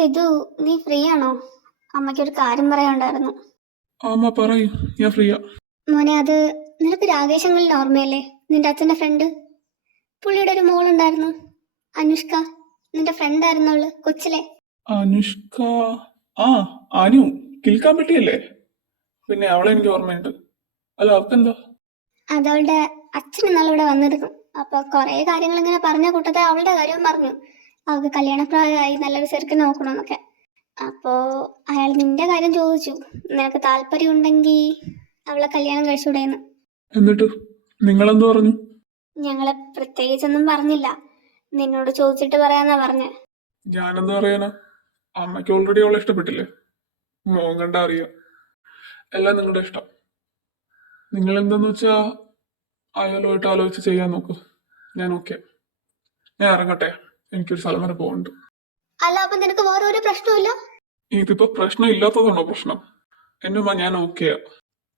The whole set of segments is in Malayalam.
സിധു, നീ ഫ്രീ ആണോ? അമ്മയ്ക്കൊരു കാര്യം പറയാനുണ്ടായിരുന്നു. ആമാ പറയൂ, ഞാൻ ഫ്രീയാ. മോനെ, അത് നിനക്ക് രാകേശങ്ങളിൽ ഓർമ്മയല്ലേ? നിന്റെ അച്ഛൻ്റെ ഫ്രണ്ട്. പുള്ളിയുടെ ഒരു മോളുണ്ടായിരുന്നു, അനുഷ്ക. നിന്റെ ഫ്രണ്ട് ആയിരുന്നോള് കൊച്ചിലെ. അനുഷ്ക? ആ, അനു. കിൽക്കാൻ പറ്റിയല്ലേ? പിന്നെ അവളെ എനിക്ക് ഓർമ്മയുണ്ട്. അല്ല, അവക്കെന്താ? അതവളുടെ അച്ഛൻ ഇന്നാൾ ഇവിടെ വന്നിരുന്നു. അപ്പൊ കുറെ കാര്യങ്ങൾ ഇങ്ങനെ പറഞ്ഞ കൂട്ടത്തെ അവളുടെ കാര്യവും പറഞ്ഞു. അവൾക്ക് കല്യാണപ്രായമായി, നല്ലൊരു ചെറുക്കൻ നോക്കണമെന്നൊക്കെ. അപ്പോ അയാൾ നിന്റെ കാര്യം ചോദിച്ചു. നിനക്ക് താല്പര്യം ഉണ്ടെങ്കിൽ അവളെ കല്യാണം കഴിച്ചുകൂടെയെന്ന്. എന്നിട്ട് നിങ്ങളെന്ത് പറഞ്ഞു? ഞങ്ങള് പ്രത്യേകിച്ചൊന്നും പറഞ്ഞില്ല. നിന്നോട് ചോദിച്ചിട്ട് പറയാന്നാ പറഞ്ഞ. ഞാനെന്താ പറയാനാ? അമ്മയ്ക്ക് ഓൾറെഡി അവളെ ഇഷ്ടപ്പെട്ടില്ലേ? മോൻ കണ്ടാ അറിയാം. എല്ലാം നിങ്ങളുടെ ഇഷ്ടം. നിങ്ങൾ എന്താന്ന് വെച്ചാ അയാളുമായിട്ട് ആലോചിച്ച് ചെയ്യാൻ നോക്ക്. ഞാൻ ഓക്കെ. ഞാൻ ഇറങ്ങട്ടെ, എനിക്കൊരു സ്ഥലം വരെ പോകുന്നുണ്ട്. അല്ല, അപ്പൊ നിനക്ക് വേറെ ഒരു പ്രശ്നമില്ല? ഇതിപ്പോ പ്രശ്നം ഇല്ലാത്തതാണോ പ്രശ്നം? എന്റെ ഉമ്മ, ഞാൻ ഓക്കെയാ.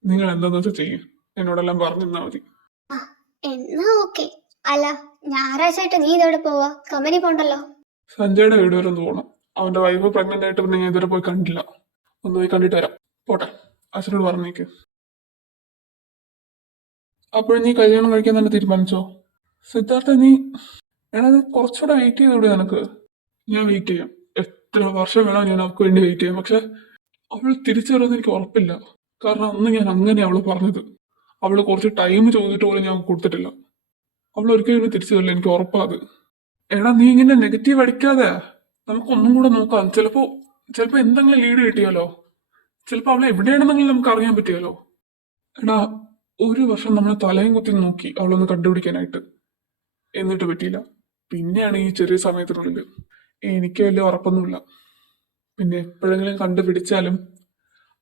നിങ്ങൾ എന്താന്ന് വെച്ചാൽ ചെയ്യും. എന്നോടെല്ലാം പറഞ്ഞിരുന്നാ മതി. എന്നാ ഓക്കെ. അല്ല, ഞായറാഴ്ച ആയിട്ട് നീ ഇതെവിടെ പോവാ? കമ്പനി പോണ്ടല്ലോ. സഞ്ജയുടെ വീട് വരെ ഒന്ന് പോകണം. അവന്റെ വൈഫ് പ്രഗ്നന്റ് ആയിട്ട് പിന്നെ ഞാൻ ഇതുവരെ പോയി കണ്ടില്ല. ഒന്ന് പോയി കണ്ടിട്ട് വരാം. പോട്ടെ, അച്ഛനോട് പറഞ്ഞേക്ക്. അപ്പോഴും നീ കല്യാണം കഴിക്കാൻ തന്നെ തീരുമാനിച്ചോ? സിദ്ധാർത്ഥ, നീ കുറച്ചുകൂടെ വെയിറ്റ് ചെയ്തൂടെ നിനക്ക്? ഞാൻ വെയിറ്റ് ചെയ്യാം. എത്ര വർഷം വേണോ ഞാൻ അവൾക്ക് വേണ്ടി വെയിറ്റ് ചെയ്യാം. പക്ഷെ അവൾ തിരിച്ചു വരുമെന്ന് എനിക്ക് ഉറപ്പില്ല. കാരണം അന്ന് ഞാൻ അങ്ങനെ അവള് പറഞ്ഞത്. അവള് കുറച്ച് ടൈം ചോദിച്ചിട്ട് പോലും ഞാൻ കൊടുത്തിട്ടില്ല. അവൾ ഒരിക്കലും തിരിച്ചു വരില്ല, എനിക്ക് ഉറപ്പാത്. നീ ഇങ്ങനെ നെഗറ്റീവ് അടിക്കാതെ നമുക്ക് ഒന്നും കൂടെ നോക്കാം. ചിലപ്പോ എന്തെങ്കിലും ലീഡ് കിട്ടിയാലോ? ചിലപ്പോ അവളെ എവിടെയാണെന്നെങ്കിലും നമുക്ക് അറിയാൻ പറ്റിയാലോ? ഒരു വർഷം നമ്മൾ തലയും കുത്തി നോക്കി അവളൊന്ന് കണ്ടുപിടിക്കാനായിട്ട്. എന്നിട്ട് പറ്റിയില്ല. പിന്നെയാണ് ഈ ചെറിയ സമയത്തിനുള്ളിൽ. എനിക്ക് വലിയ ഉറപ്പൊന്നുമില്ല. പിന്നെ എപ്പോഴെങ്കിലും കണ്ടുപിടിച്ചാലും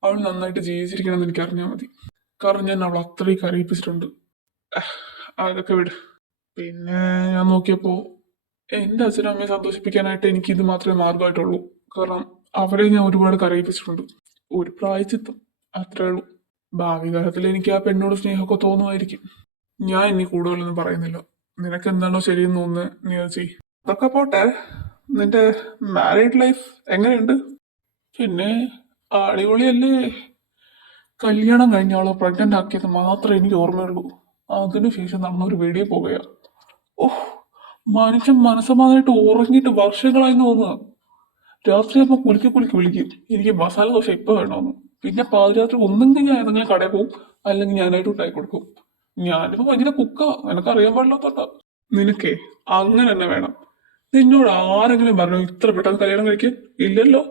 അവൾ നന്നായിട്ട് ജീവിച്ചിരിക്കണമെന്ന് എനിക്ക് അറിഞ്ഞാൽ മതി. കാരണം ഞാൻ അവൾ അത്രയും കരയിപ്പിച്ചിട്ടുണ്ട്. അതൊക്കെ വിട്. പിന്നെ ഞാൻ നോക്കിയപ്പോ എന്റെ അച്ഛനും അമ്മയെ സന്തോഷിപ്പിക്കാനായിട്ട് എനിക്ക് ഇത് മാത്രമേ മാർഗമായിട്ടുള്ളൂ. കാരണം അവരെ ഞാൻ ഒരുപാട് കരയിപ്പിച്ചിട്ടുണ്ട്. ഒരു പ്രായച്ചിത്തം, അത്രേ ഉള്ളൂ. ഭാവി കാലത്തിൽ എനിക്ക് ആ പെണ്ണോട് സ്നേഹമൊക്കെ തോന്നുമായിരിക്കും. ഞാൻ ഇനി കൂടുതലൊന്നും പറയുന്നില്ല. നിനക്ക് എന്താണോ ശരിയെന്ന് തോന്നുന്നത് നീ അത് ചെയ്. അതൊക്കെ പോട്ടെ, നിന്റെ മാരീഡ് ലൈഫ് എങ്ങനെയുണ്ട്? പിന്നെ അടിപൊളിയല്ലേ? കല്യാണം കഴിഞ്ഞ അവളെ പ്രഗ്നന്റ് ആക്കിയത് മാത്രമേ എനിക്ക് ഓർമ്മയുള്ളൂ. അതിനുശേഷം നടന്ന ഒരു വീഡിയോ പോകുകയാ. ഓഹ്, മനുഷ്യൻ മനസ്സമാധാനമായിട്ട് ഉറങ്ങിയിട്ട് വർഷങ്ങളായി തോന്നുക. രാത്രി ആകുമ്പോൾ കുലുക്കി വിളിക്കും, എനിക്ക് മസാല ദോശ ഇപ്പൊ വേണമെന്ന്. പിന്നെ പാതിരാത്രി ഒന്നെങ്കിൽ ഞാൻ ഏതെങ്കിലും കടയിൽ പോകും, അല്ലെങ്കിൽ ഞാനായിട്ട് ഉണ്ടാക്കി കൊടുക്കും. ഞാനിപ്പോ ഭയങ്കര കുക്കാ, എനക്കറിയാൻ പാടില്ലാത്തോണ്ടാ. നിനക്കേ അങ്ങനെ തന്നെ വേണം. നിന്നോട് ആരെങ്കിലും പറഞ്ഞു ഇത്ര പെട്ടെന്ന് കല്യാണം കഴിക്കാൻ? ഇല്ലല്ലോ.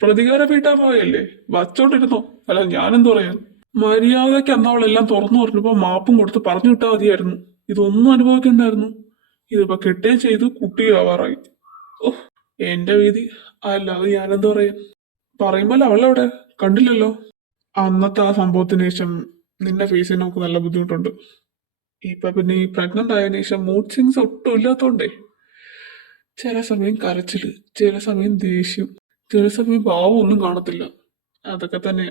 പ്രതികാര വീട്ടാമായല്ലേ, വച്ചോണ്ടിരുന്നോ. അല്ല, ഞാനെന്തു പറയാൻ? മര്യാദയ്ക്ക് അന്നവളെല്ലാം തുറന്നു പറഞ്ഞപ്പോ മാപ്പും കൊടുത്ത് പറഞ്ഞു വിട്ടാൽ മതിയായിരുന്നു. ഇതൊന്നും അനുഭവിക്കണ്ടായിരുന്നു. ഇതിപ്പോ കെട്ടുകയും ചെയ്തു, കുട്ടിയും ആവാറായി. ഓഹ്, എന്റെ വീതി. അല്ലാതെ ഞാനെന്താ പറയാ? പറയുമ്പോൾ അവളെവിടെ കണ്ടില്ലല്ലോ. അന്നത്തെ ആ സംഭവത്തിന് ശേഷം നിന്റെ ഫേസിൽ നമുക്ക് നല്ല ബുദ്ധിമുട്ടുണ്ട്. ഇപ്പൊ പിന്നെ ഈ പ്രഗ്നന്റ് ആയതിനു ശേഷം മൂഡ് സ്വിങ്സ് ഒട്ടും ഇല്ലാത്തോണ്ടേ ചില സമയം കരച്ചില്, ചില സമയം ദേഷ്യം, ചില സമയം ഭാവം ഒന്നും കാണത്തില്ല. അതൊക്കെ തന്നെ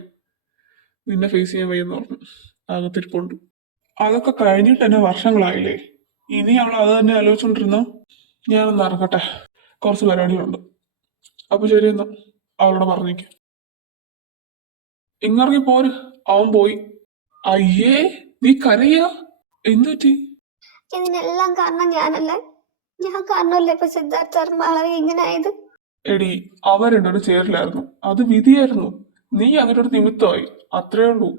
നിന്നെ ഫേസ് ചെയ്യാൻ വയ്യെന്ന് പറഞ്ഞു അകത്തിരിപ്പുണ്ട്. അതൊക്കെ കഴിഞ്ഞിട്ട് തന്നെ വർഷങ്ങളായില്ലേ. ഇനി അവൾ അത് തന്നെ ആലോചിച്ചോണ്ടിരുന്നോ? ഞാനൊന്ന് ഇറങ്ങട്ടെ, കുറച്ച് പരിപാടികളുണ്ട്. അപ്പൊ ശരി എന്നാ, അവളോട് പറഞ്ഞേക്ക്. ഇങ്ങിറങ്ങി പോര്. അവൻ പോയി. അയ്യേ, നീ കരയാ? എന്തുപറ്റി? ഇതിനെല്ലാം കാരണം ഞാനല്ലേ? ഞാൻ കാരണമല്ലേ ഇപ്പൊ സിദ്ധാർത്ഥ വളരെ ഇങ്ങനെ ആയത്? എടി, അവ രണ്ടൊരു ചേരിലായിരുന്നു. അത് വിധിയായിരുന്നു. നീ അതിനൊരു നിമിത്തമായി, അത്രേ ഉള്ളൂ.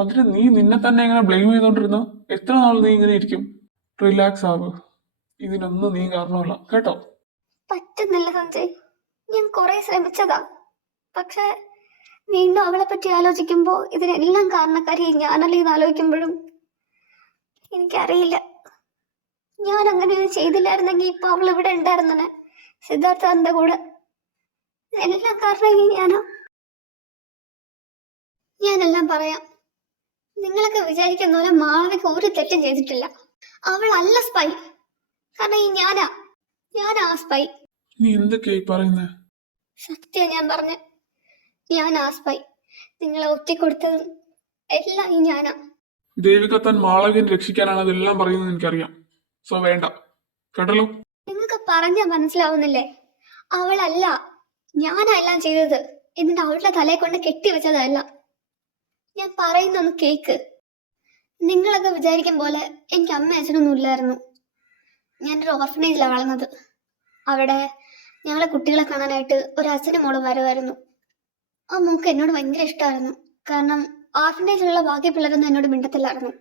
അതിന് നീ നിന്നെ തന്നെ ഇങ്ങനെ ബ്ലെയിം ചെയ്തോണ്ടിരുന്ന എത്ര നാൾ നീ ഇങ്ങനെ ഇരിക്കും? റിലാക്സ് ആവ്. ഇതിനൊന്നും നീ കാരണമല്ല കേട്ടോ. പറ്റുന്നില്ല സഞ്ജയ്. ഞാൻ കുറെ ശ്രമിച്ചതാ. പക്ഷെ വീണ്ടും അവളെ പറ്റി ആലോചിക്കുമ്പോ ഇതിനെല്ലാം കാരണക്കാരി ഞാനല്ലേ എന്ന് ആലോചിക്കുമ്പോഴും എനിക്കറിയില്ല. ഞാൻ അങ്ങനെയൊന്നും ചെയ്തില്ലായിരുന്നെങ്കിൽ ഇപ്പൊ അവൾ ഇവിടെ ഉണ്ടായിരുന്നെ, സിദ്ധാർത്ഥന്റെ കൂടെ. എല്ലാം കാരണം ഞാനെല്ലാം പറയാം. നിങ്ങളൊക്കെ വിചാരിക്കുന്ന പോലെ മാളവിക ഒരു തെറ്റും ചെയ്തിട്ടില്ല. അവളല്ല സ്പൈ. കാരണം ഞാനാ സ്പൈ. നീ എന്തൊക്കെയായി പറയുന്നേ? സത്യം ഞാൻ പറഞ്ഞ, ഞാൻ ആ സ്പൈ. നിങ്ങളെ ഒറ്റിക്കൊടുത്തതും എല്ലാം ഞാനാ. ദേവിക താൻ മാളവികനെ രക്ഷിക്കാനാണ് അതെല്ലാം പറയുന്നത് എനിക്കറിയാം. സോ വേണ്ട കേട്ടല്ലോ. നിങ്ങൾക്ക് പറഞ്ഞാ മനസ്സിലാവുന്നില്ലേ? അവളല്ല, ഞാനാ എല്ലാം ചെയ്തത്. എന്നിട്ട് അവളുടെ തലയെ കൊണ്ട് കെട്ടിവെച്ചതല്ല. ഞാൻ പറയുന്നൊന്ന് കേക്ക്. നിങ്ങളൊക്കെ വിചാരിക്കും പോലെ എനിക്ക് അമ്മ അച്ഛനൊന്നും ഇല്ലായിരുന്നു. ഞാനൊരു ഓർഫനേജിലാണ് വളർന്നത്. അവിടെ ഞങ്ങളെ കുട്ടികളെ കാണാനായിട്ട് ഒരു അച്ഛനും മോളും വരുമായിരുന്നു. ആ മോക്ക് എന്നോട് ഭയങ്കര ഇഷ്ടമായിരുന്നു. കാരണം ഓർഫനേജിലുള്ള ബാക്കി പിള്ളേരൊന്നും എന്നോട് മിണ്ടത്തില്ലായിരുന്നു.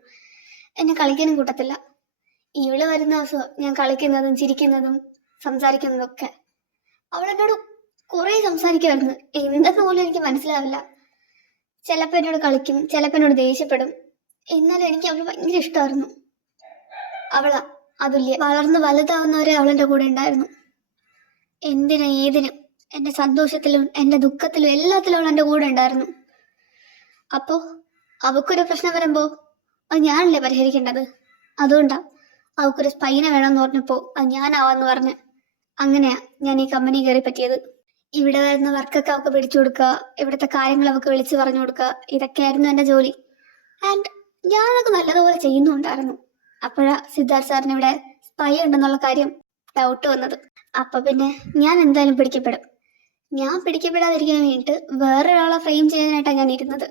എന്നെ കളിക്കാനും കൂട്ടത്തില്ല. ഇവള് വരുന്ന ദിവസം ഞാൻ കളിക്കുന്നതും ചിരിക്കുന്നതും സംസാരിക്കുന്നതും ഒക്കെ. അവളെന്നോട് കുറേ സംസാരിക്കുമായിരുന്നു. എന്തൊക്കെ പോലും എനിക്ക് മനസ്സിലാവില്ല. ചിലപ്പോൾ എന്നോട് കളിക്കും, ചിലപ്പോൾ എന്നോട് ദേഷ്യപ്പെടും. എന്നാലും എനിക്ക് അവൾ ഭയങ്കര ഇഷ്ടമായിരുന്നു. അവളാ അതുല്യ. വളർന്ന് വലുതാവുന്നവരെ അവളെൻ്റെ കൂടെ ഉണ്ടായിരുന്നു. എന്തിനും ഏതിനും, എൻ്റെ സന്തോഷത്തിലും എൻ്റെ ദുഃഖത്തിലും എല്ലാത്തിലും അവൾ എൻ്റെ കൂടെ ഉണ്ടായിരുന്നു. അപ്പോൾ അവൾക്കൊരു പ്രശ്നം വരുമ്പോൾ അത് ഞാനല്ലേ പരിഹരിക്കേണ്ടത്. അതുകൊണ്ടാ അവൾക്കൊരു സ്പൈനെ വേണമെന്ന് പറഞ്ഞപ്പോൾ അത് ഞാനാവാന്ന് പറഞ്ഞ് അങ്ങനെയാ ഞാൻ ഈ കമ്പനി കയറി പറ്റിയത്. ഇവിടെ വരുന്ന വർക്കൊക്കെ അവൾക്ക് പിടിച്ചു കൊടുക്കുക, ഇവിടുത്തെ കാര്യങ്ങൾ അവൾക്ക് വിളിച്ചു പറഞ്ഞു കൊടുക്കുക, ഇതൊക്കെയായിരുന്നു എൻ്റെ ജോലി. ആൻഡ് ഞാനതൊക്കെ നല്ലതുപോലെ ചെയ്യുന്നുണ്ടായിരുന്നു. അപ്പോഴാ സിദ്ധാർത്ഥ് സാറിന് ഇവിടെ സ്പൈ ഉണ്ടെന്നുള്ള കാര്യം ഡൗട്ട് വന്നത്. അപ്പൊ പിന്നെ ഞാൻ എന്തായാലും പിടിക്കപ്പെടും. ഞാൻ പിടിക്കപ്പെടാതിരിക്കാൻ വേണ്ടിയിട്ട് വേറൊരാളെ ഫ്രെയിം ചെയ്യാനായിട്ടാണ് ഞാൻ ഇരുന്നത്.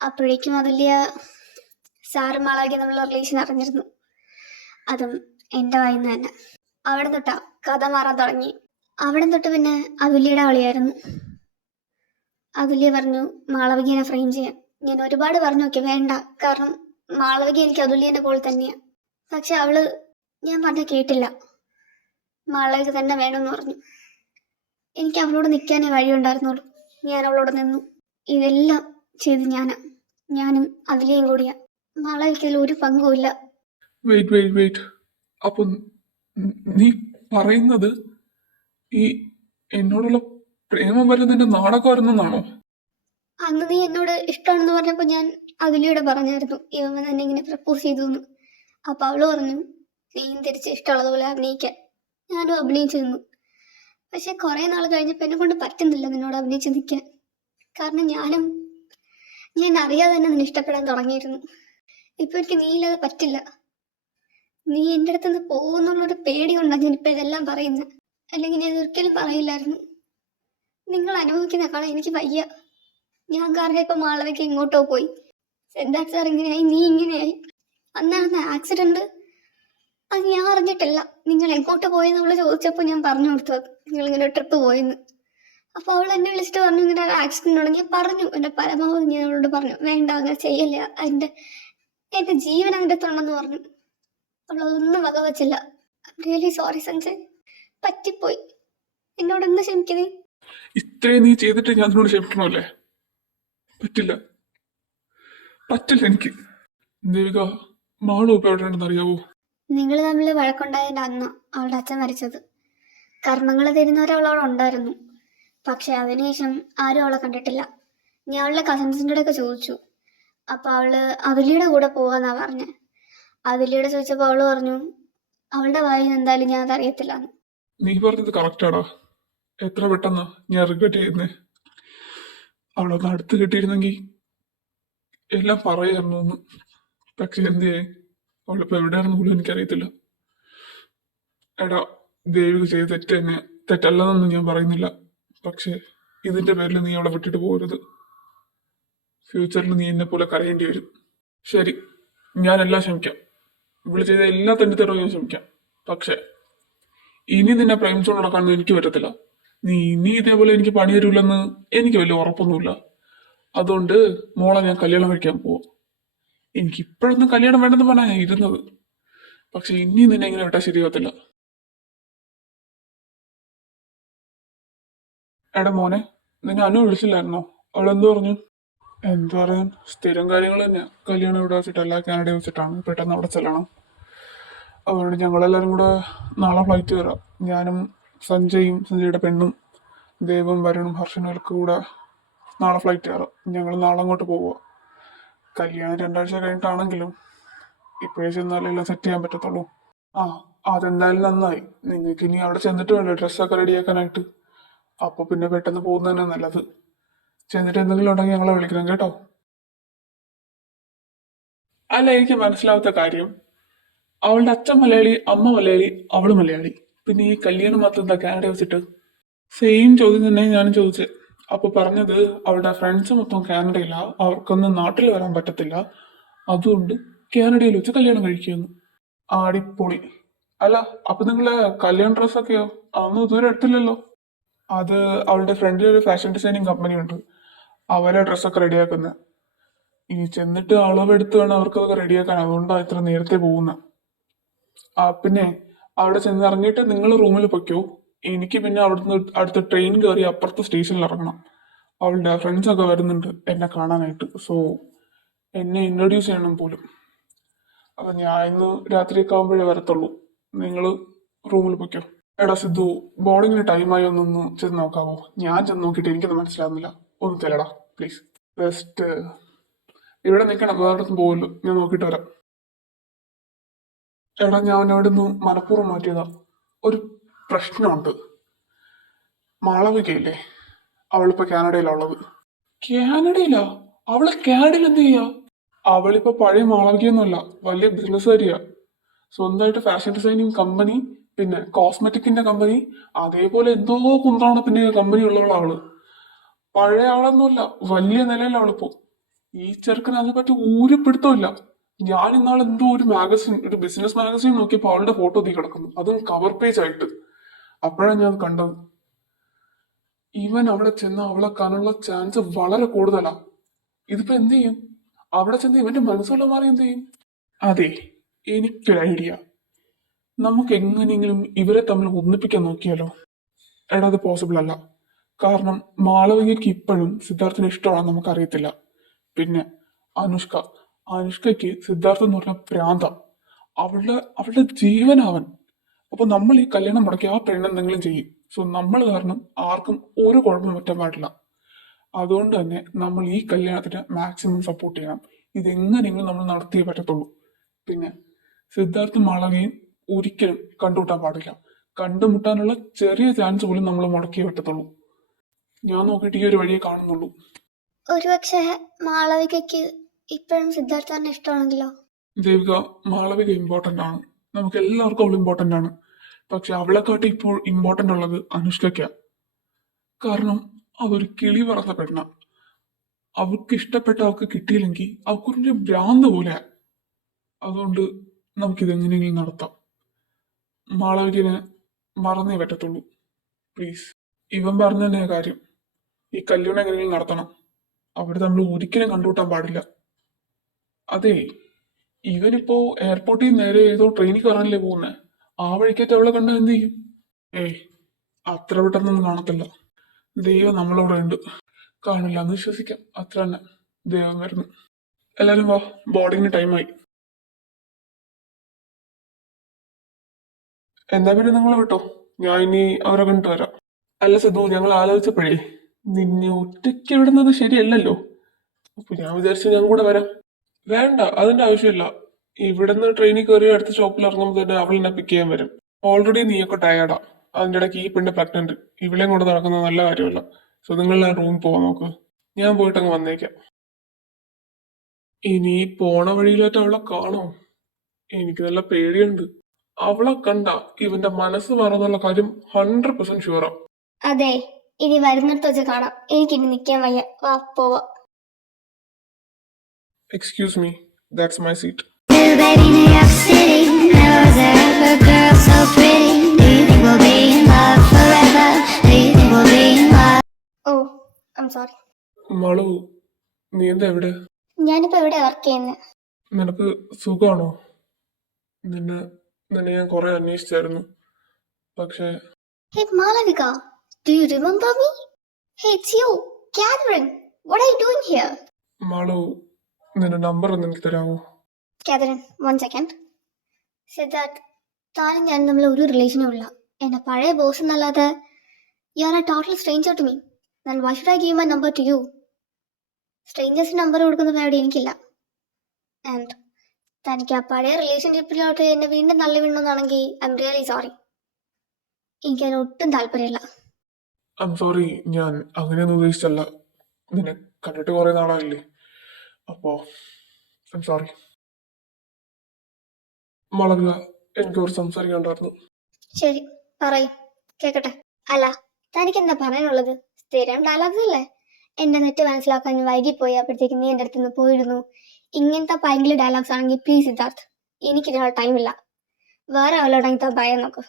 അപ്പോഴേക്കും അതുല്യ സാറും മാളവിക തമ്മിലുള്ള റിലേഷൻ അറിഞ്ഞിരുന്നു. അതും എൻ്റെ വായിന്ന് തന്നെ. അവിടെ തൊട്ടാ കഥ മാറാൻ തുടങ്ങി. അവിടെ തൊട്ട് പിന്നെ അതുല്യയുടെ കളിയായിരുന്നു. അതുല്യ പറഞ്ഞു മാളവികനെ ഫ്രെയിം ചെയ്യാൻ. ഞാൻ ഒരുപാട് പറഞ്ഞു നോക്കി, വേണ്ട. കാരണം മാളവിക എനിക്ക് അതുല്യന്റെ പോലെ തന്നെയാ. പക്ഷെ അവള് ഞാൻ പറഞ്ഞ കേട്ടില്ല. മാളവിക തന്നെ വേണമെന്ന് പറഞ്ഞു. എനിക്ക് അവളോട് നിൽക്കാനേ വഴിയുണ്ടായിരുന്നുള്ളൂ. ഞാൻ അവളോട് നിന്നു. ഇതെല്ലാം ചെയ്ത് ഞാനും അതുല്യയും കൂടിയാ. മാളവികയിൽ ഒരു പങ്കുമില്ല. വെയിറ്റ്. അപ്പൊ നീ പറയുന്നത് ഈ എന്നോടുള്ള പ്രേമം വരുന്നതിന്റെ നാടകമായിരുന്നെന്നാണോ? അന്ന് നീ എന്നോട് ഇഷ്ടമാണെന്ന് പറഞ്ഞപ്പോൾ ഞാൻ അതുല്യോട് പറഞ്ഞായിരുന്നു ഇവൻ എന്നെ ഇങ്ങനെ പ്രപ്പോസ് ചെയ്തു എന്ന്. അപ്പൊ അവള് പറഞ്ഞു നീയും തിരിച്ച് ഇഷ്ടമുള്ളതുപോലെ അഭിനയിക്കാൻ. ഞാനും അഭിനയിച്ചു നിന്നു. പക്ഷെ കുറെ നാൾ കഴിഞ്ഞപ്പോൾ എന്നെ കൊണ്ട് പറ്റുന്നില്ല നിന്നോട് അഭിനയിച്ച് നിൽക്കാൻ. കാരണം ഞാൻ അറിയാതെ തന്നെ നിന്നെ ഇഷ്ടപ്പെടാൻ തുടങ്ങിയിരുന്നു. ഇപ്പൊ എനിക്ക് നീ ഇല്ലാതെ പറ്റില്ല. നീ എൻ്റെ അടുത്ത് നിന്ന് പോകുന്നുള്ളൊരു പേടി കൊണ്ടാണ് ഞാനിപ്പോൾ ഇതെല്ലാം പറയുന്നത്. അല്ലെങ്കിൽ ഞാൻ ഒരിക്കലും പറയില്ലായിരുന്നു. നിങ്ങൾ അനുഭവിക്കുന്നേക്കാളും എനിക്ക് വയ്യ. ഞാൻ കാരണം ഇപ്പൊ മാളവിക ഇങ്ങോട്ടോ പോയി, സിദ്ധാർത്ഥ് സാർ ഇങ്ങനെയായി, നീ ഇങ്ങനെയായി. അന്ന് നടന്ന ആക്സിഡന്റ് അത് ഞാൻ അറിഞ്ഞിട്ടില്ല. നിങ്ങൾ എങ്ങോട്ട് പോയെന്ന് അവള് ചോദിച്ചപ്പോൾ ഞാൻ പറഞ്ഞു കൊടുത്തത് നിങ്ങൾ ഇങ്ങനെ ട്രിപ്പ് പോയെന്ന്. അപ്പൊ അവൾ എന്നെ വിളിച്ചിട്ട് പറഞ്ഞു ഇങ്ങനെ ഒരു ആക്സിഡന്റ് ഉണ്ട്. ഞാൻ പറഞ്ഞു, എൻ്റെ പരമാവധി ഞാൻ അവളോട് പറഞ്ഞു വേണ്ട അങ്ങനെ ചെയ്യല്ല, എൻ്റെ ജീവൻ അതിൻ്റെ അടുത്തുണ്ടെന്ന് പറഞ്ഞു. അവളതൊന്നും വക വെച്ചില്ല. റിയലി സോറി സഞ്ജയ്, പറ്റിപ്പോയി. എന്നോട് എന്ത് ക്ഷമിക്കുന്നേ? ഇത്രയും നീ ചെയ്തിട്ട് ഞാൻ നിന്നോട് ക്ഷമിക്കണമല്ലേ? പറ്റില്ല എനിക്ക്. ദേവിക, മാളു ഇപ്പൊ എവിടെയാണെന്ന് അറിയാവോ? നിങ്ങൾ തമ്മിൽ വഴക്കുണ്ടായതിൻ്റെ അന്ന് അവളുടെ അച്ഛൻ മരിച്ചത്. കർമ്മങ്ങൾ തരുന്നവരവളവിടെ ഉണ്ടായിരുന്നു. പക്ഷെ അതിനുശേഷം ആരും അവളെ കണ്ടിട്ടില്ല. ഞാൻ അവളുടെ കസിൻസിൻ്റെ ഒക്കെ ചോദിച്ചു. അപ്പൊ അവള് അതുല്യയുടെ കൂടെ പോവാന്നാ പറഞ്ഞെ. അതുല്യയുടെ ചോദിച്ചപ്പോൾ അവള് പറഞ്ഞു അവളുടെ വായിൽ എന്തായാലും ഞാൻ അതറിയത്തില്ല. നീ പറഞ്ഞത് കറക്റ്റാടാ. എത്ര പെട്ടെന്ന് ഞാൻ റിഗ്രറ്റ് ചെയ്യുന്നേ. അവളൊന്ന് അടുത്ത് കിട്ടിയിരുന്നെങ്കിൽ എല്ലാം പറയായിരുന്നു ഒന്ന്. പക്ഷെ എന്ത് ചെയ്യേ, അവളിപ്പോ എവിടെയാണെന്ന് പോലും എനിക്കറിയത്തില്ല. എടാ, ദേവിക ചെയ്ത തെറ്റ് തന്നെ, തെറ്റല്ലെന്നൊന്നും ഞാൻ പറയുന്നില്ല. പക്ഷെ ഇതിന്റെ പേരിൽ നീ അവളെ വിട്ടിട്ട് പോകരുത്. ഫ്യൂച്ചറിൽ നീ എന്നെ പോലെ കരയേണ്ടി വരും. ശരി, ഞാനെല്ലാം ക്ഷമിക്കാം. ഇവിടെ ചെയ്ത എല്ലാ തെണ്ടിത്തരവും ഞാൻ ക്ഷമിക്കാം. പക്ഷെ ഇനി നിന്നെ പ്രേമിച്ചോണ്ട് നടക്കാനൊന്നും എനിക്ക് പറ്റത്തില്ല. നീ ഇനി ഇതേപോലെ എനിക്ക് പണി തരൂലെന്ന് എനിക്ക് വലിയ ഉറപ്പൊന്നുമില്ല. അതുകൊണ്ട് മോളെ ഞാൻ കല്യാണം കഴിക്കാൻ പോവാം. എനിക്ക് ഇപ്പോഴൊന്നും കല്യാണം വേണ്ടെന്ന് പറഞ്ഞാൽ ഞാൻ ഇരുന്നത്. പക്ഷെ ഇനി നിന്നെ ഇങ്ങനെ വിട്ടാൽ ശരിയാവത്തില്ല. എടാ മോനെ, നിന്നെ അനു വിളിച്ചില്ലായിരുന്നോ? അവൾ എന്തു പറഞ്ഞു? എന്തു പറയാൻ, സ്ഥിരം കാര്യങ്ങൾ തന്നെയാ. കല്യാണം ഇവിടെ വെച്ചിട്ടല്ല, കാനഡയിൽ വെച്ചിട്ടാണ്. പെട്ടെന്ന് അവിടെ ചെല്ലണം. അതുകൊണ്ട് ഞങ്ങളെല്ലാവരും കൂടെ നാളെ ഫ്ലൈറ്റ് വരാം. ഞാനും സഞ്ജയും സഞ്ജയുടെ പെണ്ണും ദേവും വരുണും ഹർഷനും ഒക്കെ കൂടെ നാളെ ഫ്ലൈറ്റ് കയറാം. ഞങ്ങൾ നാളെ അങ്ങോട്ട് പോവുക. കല്യാണം 2 ആഴ്ച കഴിഞ്ഞിട്ടാണെങ്കിലും ഇപ്പോഴേ ചെന്നാലേ എല്ലാം സെറ്റ് ചെയ്യാൻ പറ്റത്തുള്ളൂ. ആ, അതെന്തായാലും നന്നായി. നിങ്ങൾക്ക് ഇനി അവിടെ ചെന്നിട്ട് വേണ്ട ഡ്രസ്സൊക്കെ റെഡിയാക്കാനായിട്ട്. അപ്പൊ പിന്നെ പെട്ടെന്ന് പോകുന്നത് തന്നെ നല്ലത്. ചെന്നിട്ട് എന്തെങ്കിലും ഉണ്ടെങ്കിൽ ഞങ്ങളെ വിളിക്കണം കേട്ടോ. അല്ല, എനിക്ക് മനസ്സിലാവാത്ത കാര്യം, അവളുടെ അച്ഛൻ മലയാളി, അമ്മ മലയാളി, അവള് മലയാളി. പിന്നെ ഈ കല്യാണം മാത്രം എന്താ കാനഡ വെച്ചിട്ട്? സെയിം ചോദ്യം തന്നെ ഞാനും ചോദിച്ചത്. അപ്പൊ പറഞ്ഞത് അവളുടെ ഫ്രണ്ട്സ് മൊത്തം കാനഡയില, അവർക്കൊന്നും നാട്ടിൽ വരാൻ പറ്റത്തില്ല, അതുകൊണ്ട് കാനഡയിൽ വെച്ച് കല്യാണം കഴിക്കുന്നു. ആടിപ്പൊളി. അല്ല, അപ്പൊ നിങ്ങളെ കല്യാണ ഡ്രസ്സൊക്കെയോ? അതൊന്നും ഇതുവരെ എടുത്തില്ലല്ലോ. അത് അവളുടെ ഫ്രണ്ടിൽ ഒരു ഫാഷൻ ഡിസൈനിങ് കമ്പനി ഉണ്ട്, അവരെ ഡ്രസ്സൊക്കെ റെഡിയാക്കുന്നത്. ഈ ചെന്നിട്ട് അളവെടുത്ത് വേണം അവർക്കതൊക്കെ റെഡിയാക്കാൻ, അതുകൊണ്ടാണ് ഇത്ര നേരത്തെ പോകുന്നത്. പിന്നെ അവിടെ ചെന്ന് ഇറങ്ങിയിട്ട് നിങ്ങൾ റൂമിൽ പൊയ്ക്കോ. എനിക്ക് പിന്നെ അവിടുന്ന് അടുത്ത ട്രെയിൻ കയറി അപ്പുറത്തെ സ്റ്റേഷനിൽ ഇറങ്ങണം. അവളുടെ ഫ്രണ്ട്സ് ഒക്കെ വരുന്നുണ്ട് എന്നെ കാണാനായിട്ട്. സോ എന്നെ ഇൻട്രൊഡ്യൂസ് ചെയ്യണം പോലും. അപ്പൊ ഞാൻ ഇന്ന് രാത്രിയൊക്കെ ആകുമ്പോഴേ വരത്തുള്ളൂ. നിങ്ങൾ റൂമിൽ പൊയ്ക്കോ. എടാ സിദ്ധു, ബോർഡിങ്ങിന് ടൈമായി ഒന്നൊന്ന് ചെന്ന് നോക്കാവോ? ഞാൻ ചെന്ന് നോക്കിയിട്ട് എനിക്കത് മനസ്സിലാവുന്നില്ല. ഒന്ന് ചെല്ലടാ പ്ലീസ്. ബെസ്റ്റ്. ഇവിടെ നിൽക്കണം, വേറെ പോകല്ലോ. ഞാൻ നോക്കിയിട്ട് വരാം. എടാ, ഞാൻ അവിടെ നിന്ന് മനഃപൂർവ്വം മാറ്റിയതാ. ഒരു പ്രശ്നമുണ്ട്. മാളവികയില്ലേ, അവളിപ്പോ കാനഡയിലുള്ളത്. കാനഡയിലാ? അവള് കാനഡയിൽ എന്ത് ചെയ്യാ? അവളിപ്പോ പഴയ മാളവികയൊന്നുമല്ല, വലിയ ബിസിനസ്സുകാരിയാ. സ്വന്തമായിട്ട് ഫാഷൻ ഡിസൈനിങ് കമ്പനി, പിന്നെ കോസ്മെറ്റിക്കിന്റെ കമ്പനി, അതേപോലെ എന്തോ കുന്ത്രാണത്തിന്റെ കമ്പനി ഉള്ളവളാ അവള്. പഴയ ആളൊന്നുമല്ല, വലിയ നിലയിലാണ് അവളിപ്പോ. ഈ ചെറുക്കന് അതിനെ പറ്റി ഒരു പിടുത്തമില്ല. ഞാൻ ഇന്നാൾ എന്തോ ഒരു മാഗസിൻ, ഒരു ബിസിനസ് മാഗസിൻ നോക്കിയപ്പോ അവളുടെ ഫോട്ടോ തീ കിടക്കുന്നു, അതും കവർ പേജ് ആയിട്ട്. അപ്പോഴാണ് ഞാൻ കണ്ടത്. ഇവൻ അവിടെ ചെന്ന് അവളെ കാണാനുള്ള ചാൻസ് വളരെ കൂടുതലാ. ഇതിപ്പോ എന്ത് ചെയ്യും? അവിടെ ചെന്ന് ഇവന്റെ മനസ്സുള്ള മാറി എന്ത് ചെയ്യും? അതെ, എനിക്കൊരു ഐഡിയ. നമുക്ക് എങ്ങനെയെങ്കിലും ഇവരെ തമ്മിൽ ഒന്നിപ്പിക്കാൻ നോക്കിയാലോ? എടാ, അത് പോസിബിൾ അല്ല. കാരണം മാളവികയ്ക്ക് ഇപ്പോഴും സിദ്ധാർത്ഥിന് ഇഷ്ടമാണെന്ന് നമുക്കറിയത്തില്ല. പിന്നെ അനുഷ്ക, അനുഷ്കയ്ക്ക് സിദ്ധാർത്ഥ് എന്ന് പറഞ്ഞ പ്രാന്ത. അവളുടെ ജീവനാവൻ. അപ്പൊ നമ്മൾ ഈ കല്യാണം മുടക്കി ആ പെണ്ണെന്തെങ്കിലും ചെയ്യും. സോ നമ്മൾ കാരണം ആർക്കും ഒരു കുഴപ്പം പറ്റാൻ പാടില്ല. അതുകൊണ്ട് തന്നെ നമ്മൾ ഈ കല്യാണത്തിന് മാക്സിമം സപ്പോർട്ട് ചെയ്യണം. ഇതെങ്ങനെയെങ്കിലും നമ്മൾ നടത്തിയേ പറ്റത്തുള്ളൂ. പിന്നെ സിദ്ധാർത്ഥും മാളവികയും ഒരിക്കലും കണ്ടുമുട്ടാൻ പാടില്ല. കണ്ടുമുട്ടാനുള്ള ചെറിയ ചാൻസ് പോലും നമ്മൾ മുടക്കിയേ പറ്റത്തുള്ളൂ. ഞാൻ നോക്കിയിട്ട് ഈ ഒരു വഴിയെ കാണുന്നുള്ളൂ. ഒരുപക്ഷെ മാളവികയ്ക്ക് ഇപ്പോഴും സിദ്ധാർത്ഥാറിനെ ഇഷ്ടമാണെങ്കിലോ? ദേവിക, മാളവിക ഇമ്പോർട്ടൻ്റ് ആണ്. നമുക്ക് എല്ലാവർക്കും അവൾ ഇമ്പോർട്ടൻ്റ് ആണ്. പക്ഷെ അവളെക്കാട്ടി ഇപ്പോൾ ഇമ്പോർട്ടൻ്റ് ഉള്ളത് അനുഷ്കയ്ക്കാണ്. കാരണം അതൊരു കിളി പറന്ന പെണ്ണ. അവൾക്ക് ഇഷ്ടപ്പെട്ട അവൾക്ക് കിട്ടിയില്ലെങ്കിൽ അവൾക്കൊരു ഭ്രാന്ത് പോലെയാ. അതുകൊണ്ട് നമുക്കിതെങ്ങനെയെങ്കിലും നടത്താം. മാളവികനെ മറന്നേ പറ്റത്തുള്ളൂ. പ്ലീസ്. ഇവൻ പറഞ്ഞ തന്നെ കാര്യം. ഈ കല്യാണം എങ്ങനെയെങ്കിലും നടത്തണം. അവർ തമ്മിൽ ഒരിക്കലും കണ്ടുകൂട്ടാൻ പാടില്ല. അതെ, ഇവനിപ്പോ എയർപോർട്ടിൽ നിന്ന് നേരെ ഏതോ ട്രെയിനിൽ കയറാനല്ലേ പോകുന്നത്. ആ വഴിക്കത്തെ അവളെ കണ്ടാൽ എന്ത് ചെയ്യും? ഏയ്, അത്ര പെട്ടെന്നൊന്നും കാണത്തില്ല. ദൈവം നമ്മളോട് ഉണ്ട്. കാണില്ല എന്ന് വിശ്വസിക്കാം. അത്ര തന്നെ. ദൈവം വരുന്നു. എല്ലാരും വാ, ബോർഡിങ്ങിന് ടൈമായി. എന്താ പിന്നെ നിങ്ങൾ വിട്ടോ, ഞാൻ ഇനി അവരെ കണ്ടിട്ട് വരാം. അല്ല സിദ്ധു, ഞങ്ങൾ ആലോചിച്ചപ്പോഴേ നിന്നെ ഒറ്റയ്ക്ക് വിടുന്നത് ശരിയല്ലല്ലോ. അപ്പൊ ഞാൻ വിചാരിച്ചു ഞാൻ കൂടെ വരാം. വേണ്ട, അതിന്റെ ആവശ്യമില്ല. ഇവിടുന്ന് ട്രെയിനിൽ കയറി അടുത്ത സ്റ്റോപ്പിൽ ഇറങ്ങുമ്പോൾ തന്നെ അവൾ എന്നെ പിക്ക് ചെയ്യാൻ വരും. ഓൾറെഡി നീയൊക്കെ ടയർഡാ. അതിന്റെ ഇടയ്ക്ക് ഈ പെണ്ണ് പ്രഗ്നന്റ്, ഇവിളെയും കൊണ്ട് നടക്കുന്നത് നല്ല കാര്യമല്ല. സോ നിങ്ങൾ ആ റൂമിൽ പോവാൻ നോക്ക്. ഞാൻ പോയിട്ട് അങ്ങ് വന്നേക്കാം. ഇനി പോണ വഴിയിലായിട്ട് അവളെ കാണോ? എനിക്ക് നല്ല പേടിയുണ്ട്. അവളെ കണ്ട ഇവന്റെ മനസ്സ് മാറുന്നുള്ള കാര്യം 100% ഷുവറാ. അതെ, ഇനി വരുന്നിടത്ത് വെച്ച് കാണാം. എനിക്കിനി നിൽക്കാൻ വയ്യ. വാ പോവാ. Excuse me, that's my seat. New baby, New York City. Never was there ever a girl so pretty. Do you think we'll be in love forever? Do you think we'll be in love? Oh, I am sorry. Malu, നീ എന്താ എവിടെ? ഞാനിപ്പോ ഇവിടെ വർക്ക് ചെയ്യുന്നത്. നിനക്ക് സുഖമാണോ? നിന്നെ നിന്നെ ഞാൻ കുറെ അന്വേഷിച്ചായിരുന്നു. പക്ഷേ Hey Malavika, do you remember me? Hey, it's you, Catherine. What are you doing here? Malu, നിന്റെ നമ്പർ ഒന്ന് എനിക്ക് തരാമോ? Catherine, 1 second. സിദ്ധാർത്ഥ്, താനും ഞാനും തമ്മിൽ ഒരു റിലേഷനും ഇല്ല. എന്റെ പഴയ ബോസ് എന്നല്ലാതെ you are a total stranger to me. ഞാൻ why should I give my number to you? സ്ട്രേഞ്ചേഴ്സിന് നമ്പർ കൊടുക്കുന്ന പരിപാടി എനിക്കില്ല. ആൻഡ് തനിക്ക് ആ പഴയ റിലേഷൻഷിപ്പിലോട്ട് എന്നെ വീണ്ടും തള്ളി വീണമെന്നാണെങ്കിൽ ഐ എം റിയലി സോറി. എനിക്കതിന് ഒട്ടും താല്പര്യമില്ല. ഐ എം സോറി, ഞാൻ അങ്ങനെയൊന്നും ഉദ്ദേശിച്ചല്ല. നിന്നെ കണ്ടിട്ട് കുറെ നാളായില്ലേ, അപ്പോ ഐ എം സോറി. മാളവിക, എനിക്ക് കുറച്ച് സംസാരിക്കാനുണ്ടായിരുന്നു. ശരി, പറയൂ, കേക്കട്ടെ. അല്ല, തനിക്ക് എന്താ പറയാനുള്ളത്? സ്ഥിരം ഡയലോഗ്സ് അല്ലേ. എന്റെ നെറ്റ് മനസ്സിലാക്കാൻ ഞാൻ വൈകിപ്പോയി, അപ്പോഴത്തേക്ക് നീ എൻ്റെ അടുത്ത് നിന്ന് പോയിരുന്നു. ഇങ്ങനത്തെ ഭയങ്കര ഡയലോഗ്സ് ആണെങ്കിൽ പ്ലീസ് സിദ്ധാർത്ഥ്, എനിക്കിതിനുള്ള ടൈമില്ല. വേറെ അവളോടെങ്കിൽ താൻ പറയാൻ നോക്ക്.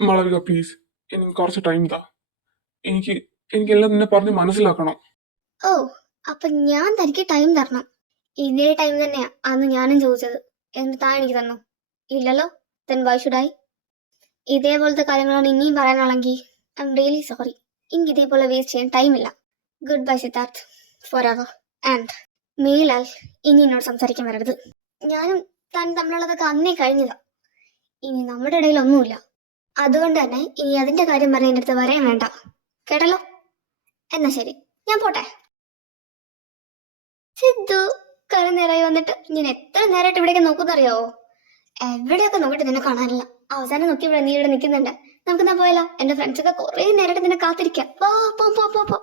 മാളവിക പ്ലീസ്, എനിക്ക് കുറച്ച് ടൈം താ. എനിക്ക് എനിക്കെല്ലാം നിന്നെ പറഞ്ഞ് മനസ്സിലാക്കണം. ഓ, അപ്പൊ ഞാൻ തനിക്ക് ടൈം തരണം. ഇതേ ടൈം തന്നെയാ അന്ന് ഞാനും ചോദിച്ചത്. എന്നിട്ട് താൻ എനിക്ക് തന്നു? ഇല്ലല്ലോ. then why should I? ഇതേപോലത്തെ കാര്യങ്ങളാണ് ഇനിയും പറയാനാണെങ്കിൽ ഐ എം റിയലി സോറി. എനിക്ക് ഇതേപോലെ വേസ്റ്റ് ചെയ്യാൻ ടൈമില്ല. Good bye Siddharth, for ever. And മേലാൽ ഇനി എന്നോട് സംസാരിക്കാൻ വരരുത്. ഞാനും താൻ തമ്മിലുള്ളതൊക്കെ അന്നേ കഴിഞ്ഞതാ. ഇനി നമ്മുടെ ഇടയിൽ ഒന്നുമില്ല. അതുകൊണ്ട് തന്നെ ഇനി അതിന്റെ കാര്യം പറഞ്ഞ എൻ്റെ അടുത്ത് വരാൻ വേണ്ട, കേട്ടല്ലോ? എന്നാ ശരി, ഞാൻ പോട്ടെ. സിദ്ധു, കുറെ നേരമായി വന്നിട്ട്. ഞാൻ എത്ര നേരമായിട്ട് ഇവിടേക്ക് നോക്കുന്നറിയാവോ? എവിടെയൊക്കെ നോക്കിയിട്ട് നിന്നെ കാണാനില്ല. അവസാനം നോക്കി ഇവിടെ നീ ഇവിടെ നിൽക്കുന്നുണ്ട്. നമുക്ക് എന്നാ പോയാലോ? എന്റെ ഫ്രണ്ട്സ് ഒക്കെ കുറെ നേരമായിട്ട് നിന്നെ കാത്തിരിക്കാം. പോ പോ പോ പോ പോ.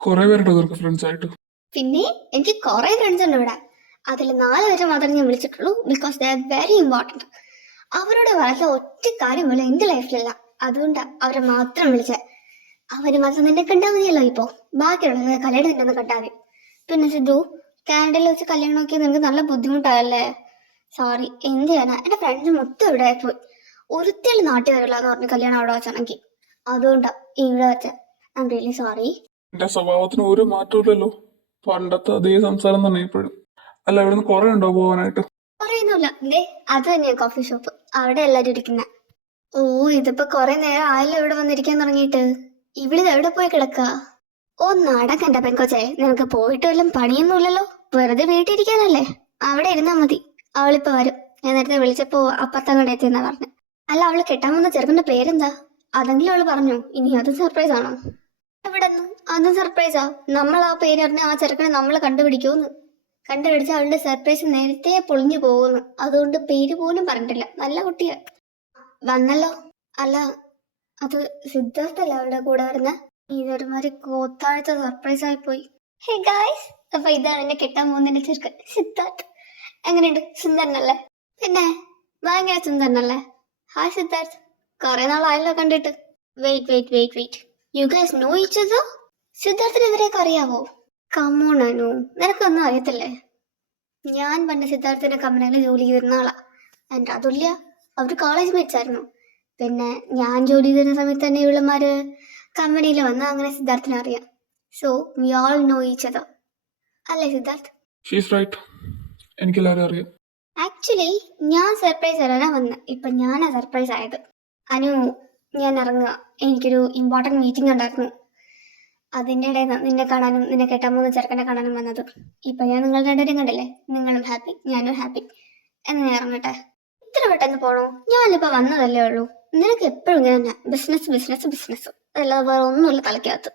കുറെ പേരുടെ നിനക്ക് ഫ്രണ്ട്സ് ആയിട്ട്? പിന്നെ എനിക്ക് കുറെ ഫ്രണ്ട്സ് ഉണ്ട് ഇവിടെ. അതിൽ 4 പേരെ മാത്രമേ ഞാൻ വിളിച്ചിട്ടുള്ളൂ. Because they are very important. അവരോട് വളരെ ഒറ്റ കാര്യം പോലും എന്റെ ലൈഫിലില്ല. അതുകൊണ്ടാ അവരെ മാത്രം വിളിച്ചത്. അവര് മാത്രം നിന്നെ കണ്ടാൽ മതിയല്ലോ. ഇപ്പോ ബാക്കിയുള്ളത് കല്യാണം നിന്നെ കണ്ടാൽ മതി. പിന്നെ സിദ്ധു, കാനഡയിൽ വെച്ച് കല്യാണം നോക്കിയാൽ നിനക്ക് നല്ല ബുദ്ധിമുട്ടായല്ലേ? സോറി, എന്ത് ചെയ്യാനാ? എന്റെ ഫ്രണ്ട്സ് മൊത്തം ഇവിടെ പോയി. ഒരുത്തേൾ നാട്ടിൽ വരില്ല എന്ന് പറഞ്ഞ് കല്യാണം അവിടെ വെച്ചാണെങ്കിൽ. അതുകൊണ്ടാ ഇവിടെ വെച്ച. I am really sorry. എന്റെ സ്വഭാവത്തിന് ഒരു മാറ്റമില്ലല്ലോ. പണ്ടത്തെ അതേ സംസാരം തന്നെ ഇപ്പോഴും. അല്ല, ഇവിടുന്ന് കുറെ ഉണ്ടോ പോവാനായിട്ട്? പറയുന്നില്ല. ദേ അത് തന്നെയാ കോഫി ഷോപ്പ്. അവിടെ എല്ലാരും ഇരിക്കുന്ന. ഓ, ഇതിപ്പോ കുറെ നേരം ആയല്ലോ ഇവിടെ വന്നിരിക്കാൻ തുടങ്ങിയിട്ട്. ഇവിടെ എവിടെ പോയി കിടക്ക? ഓ നടക്കണ്ട പെൺകൊച്ചേ, നിനക്ക് പോയിട്ട് വല്ലതും പണിയൊന്നുമില്ലല്ലോ. വെറുതെ വീട്ടിരിക്കാനല്ലേ? അവിടെ ഇരുന്നാ മതി. അവളിപ്പോ വരും. ഞാൻ നേരത്തെ വിളിച്ചപ്പോ അപ്പുറത്തങ്ങോട്ട് എത്തിയെന്നാ പറഞ്ഞു. അല്ല, അവള് കെട്ടാൻ വന്ന ചെറുക്കന്റെ പേരെന്താ? അതെങ്കിലും അവള് പറഞ്ഞു. ഇനി അത് സർപ്രൈസ് ആണോ? എവിടെ നിന്ന് അത് സർപ്രൈസാ? നമ്മൾ ആ പേര് പറഞ്ഞ ആ ചെറുക്കനെ നമ്മള് കണ്ടുപിടിക്കുമെന്ന്. കണ്ടുപിടിച്ച അവളുടെ സർപ്രൈസ് നേരത്തെ പൊളിഞ്ഞു പോകുന്നു. അതുകൊണ്ട് പേര് പോലും പറഞ്ഞിട്ടില്ല. നല്ല കുട്ടിയാ. വന്നല്ലോ. അല്ല, അത് സിദ്ധാർത്ഥല്ല അവളുടെ കൂടെ വരുന്ന. ഇതൊരുമാതിരി കോത്താഴ്ച സർപ്രൈസ് ആയി പോയി. ഹേ ഗായ്സ്, അപ്പൊ ഇതാണ് എന്നെ കെട്ടാൻ പോകുന്നതിന്റെ ചെറുക്കൻ സിദ്ധാർത്ഥ്. എങ്ങനെയുണ്ട്? സുന്ദരനല്ലേ? പിന്നെ ഭയങ്കര സുന്ദരനല്ലേ? ഹായ് സിദ്ധാർത്ഥ്, കുറെ നാളായല്ലോ കണ്ടിട്ട്. Wait wait wait wait, you guys know each other? സിദ്ധാർത്ഥിന് ഇവരെയൊക്കെ അറിയാവോ? കമോൺ അനു, നിനക്കൊന്നും അറിയത്തില്ലേ? ഞാൻ പണ്ട് സിദ്ധാർത്ഥിന്റെ കമ്പനിയിൽ ജോലി ചെയ്തിരുന്ന ആളാ. എൻ്റെ അതുല്യ, അവർ കോളേജ് മേറ്റ്സ് ആയിരുന്നു. പിന്നെ ഞാൻ ജോലി ചെയ്തിരുന്ന സമയത്ത് തന്നെ ഇവളുമാര് കമ്പനിയിൽ വന്ന് അങ്ങനെ സിദ്ധാർത്ഥിനെ അറിയാം. So we all no each other, അല്ലേ സിദ്ധാർത്ഥ്? ഷീസ് റൈറ്റ്, എനിക്കെല്ലാവരും അറിയാം. ആക്ച്വലി ഞാൻ സർപ്രൈസ് തരാനാ വന്ന്. ഇപ്പൊ ഞാനാ സർപ്രൈസ് ആയത്. അനു, ഞാൻ ഇറങ്ങുക. എനിക്കൊരു ഇമ്പോർട്ടൻറ്റ് മീറ്റിംഗ് ഉണ്ടായിരുന്നു. അതിൻ്റെ ഇടയിൽ നിന്നെ കാണാനും നിന്നെ കെട്ടാൻ പോകുന്ന ചെറുക്കനെ കാണാനും വന്നത്. ഇപ്പൊ ഞാൻ നിങ്ങൾ രണ്ടുപേരും കണ്ടില്ലേ? നിങ്ങളും ഹാപ്പി, ഞാനും ഹാപ്പി. എന്ന് ഞാൻ ഇറങ്ങട്ടെ. ഇത്ര പെട്ടെന്ന് പോണോ? ഞാനിപ്പോ വന്നതല്ലേ ഉള്ളൂ. നിനക്ക് എപ്പോഴും ഇങ്ങനെ തന്നെ ബിസിനസ് ബിസിനസ് ബിസിനസ്, അതല്ലാതെ വേറെ ഒന്നുമില്ല തലയ്ക്കകത്ത്.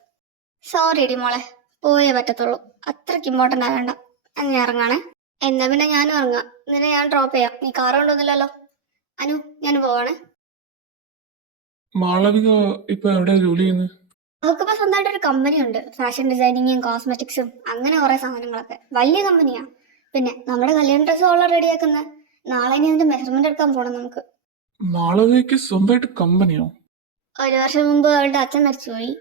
സോറി ഇടി മോളെ, പോയേ പറ്റത്തുള്ളൂ. അത്രയ്ക്ക് ഇമ്പോർട്ടൻ്റ് ആവേണ്ട. എന്ന് ഞാൻ ഇറങ്ങാണേ. എന്നാ പിന്നെ ഞാനും ഇറങ്ങാം. നിന്നെ ഞാൻ ഡ്രോപ്പ് ചെയ്യാം. നീ കാർ കൊണ്ടൊന്നുമില്ലല്ലോ. അനു, ഞാൻ പോവാണ്. മാളവിക ഇപ്പൊ എവിടെയാ ജോലി ചെയ്യുന്നത്? അവൾക്കിപ്പോ സ്വന്തമായിട്ട് ഒരു കമ്പനി ഉണ്ട്. ഫാഷൻ ഡിസൈനിങ്ങും കോസ്മെറ്റിക്സും അങ്ങനെ കുറെ സാധനങ്ങളൊക്കെ. വലിയ കമ്പനിയാ. പിന്നെ നമ്മുടെ കല്യാണ ഡ്രസ്സ് ഓളെ റെഡിയാക്കുന്ന. നാളെ ഇനി അതിന്റെ മെഷർമെന്റ് എടുക്കാൻ പോണം നമുക്ക്. മാളവികയ്ക്ക് സ്വന്തമായിട്ട് കമ്പനിയോ? 1 വർഷം മുമ്പ് അവളുടെ അച്ഛൻ മരിച്ചുപോയി.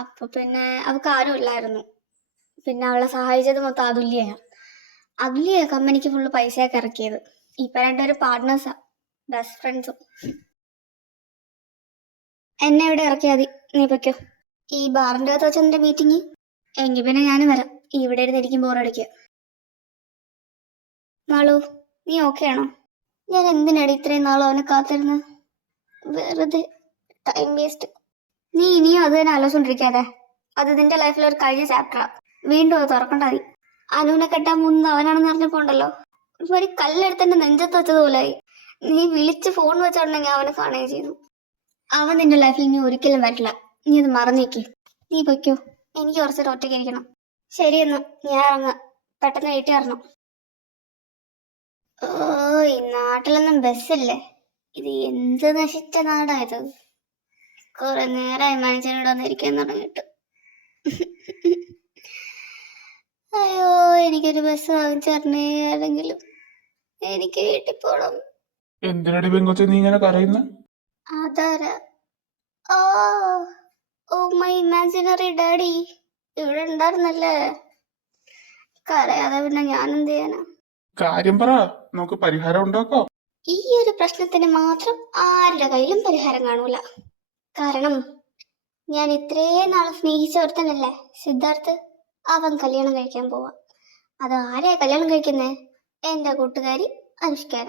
അപ്പൊ പിന്നെ അവൾക്ക് ആരും ഇല്ലായിരുന്നു. പിന്നെ അവളെ സഹായിച്ചത് മൊത്തം അതുല്യാണ്. അതുല്യ കമ്പനിക്ക് ഫുള്ള് പൈസയൊക്കെ ഇറക്കിയത്. ഇപ്പൊ രണ്ടുപേരും പാർട്ട്നേഴ്സാ, ബെസ്റ്റ് ഫ്രണ്ട്സും. എന്നെ ഇവിടെ ഇറക്കിയാൽ മതി. നീ പൊയ്ക്കോ. ഈ ബാറിന്റെ അകത്ത് വെച്ച നിന്റെ മീറ്റിംഗ്? എങ്കിൽ പിന്നെ ഞാനും വരാം. ഇവിടെ ഇരുന്ന് എനിക്ക് ബോറടിക്കുക. മാളു, നീ ഓക്കെ ആണോ? ഞാൻ എന്തിനാടി ഇത്രയും നാളും അവനെ കാത്തിരുന്ന്? വെറുതെ ടൈം വേസ്റ്റ്. നീ ഇനിയും അത് തന്നെ ആലോചിച്ചോണ്ടിരിക്കാതെ. അത് നിന്റെ ലൈഫിൽ ഒരു കഴിഞ്ഞ ചാപ്റ്ററാ. വീണ്ടും അത് തുറക്കണ്ട മതി. അനുവിനെ കെട്ടാൻ പോകുന്നത് അവനാണെന്ന് അറിഞ്ഞപ്പോണ്ടല്ലോ, ഒരു കല്ലെടുത്ത് എന്റെ നെഞ്ചത്ത് വെച്ചതുപോലായി. നീ വിളിച്ച് ഫോൺ വെച്ചോണ്ടെങ്കിൽ അവനെ കാണുകയും ചെയ്തു. അവൻ നിന്റെ ലൈഫിൽ ഇനി ഒരിക്കലും വരില്ല. നീ അത് മറന്നേക്ക്. നീ പൊയ്ക്കോ. എനിക്ക് കുറച്ചേരം ഒറ്റയ്ക്ക് ഇരിക്കണം. ശരിയെന്നാ, ഞാൻ ഇറങ്ങാം. പെട്ടെന്ന് വീട്ടിൽ വരണം. ഓ, ഈ നാട്ടിലൊന്നും ബസ്സില്ലേ? ഇത് എന്ത് നശിച്ച നാടായത്. കുറെ നേരമായി മനുഷ്യനോട് വന്നിരിക്കാൻ തുടങ്ങിയിട്ട്. അയ്യോ, എനിക്കൊരു ബസ് വാങ്ങിച്ചറിഞ്ഞേ ആരെങ്കിലും. എനിക്ക് വീട്ടിൽ പോണം. എന്തിനടി പെങ്കൊച്ചെ നീ ഇങ്ങനെ കരയുന്ന? അതാരാ? ഓ ഓ മൈ ഇമാജിനറി ഡാഡി ഇവിടെ ഉണ്ടായിരുന്നല്ലേ. കരയാതെ പിന്നെ ഞാൻ എന്ത് ചെയ്യാനാ? കാര്യം പറ, നമുക്ക് പരിഹാരം ഉണ്ടാക്കാം. ഈ ഒരു പ്രശ്നത്തിന് മാത്രം ആരുടെ കയ്യിലും പരിഹാരം കാണൂല. കാരണം ഞാൻ ഇത്രയും നാൾ സ്നേഹിച്ച ഒരുത്തനല്ലേ സിദ്ധാർത്ഥ്. അവൻ കല്യാണം കഴിക്കാൻ പോവാ. അത് ആരെയാ കല്യാണം കഴിക്കുന്നേ? എന്റെ കൂട്ടുകാരി അനുഷ്കാന.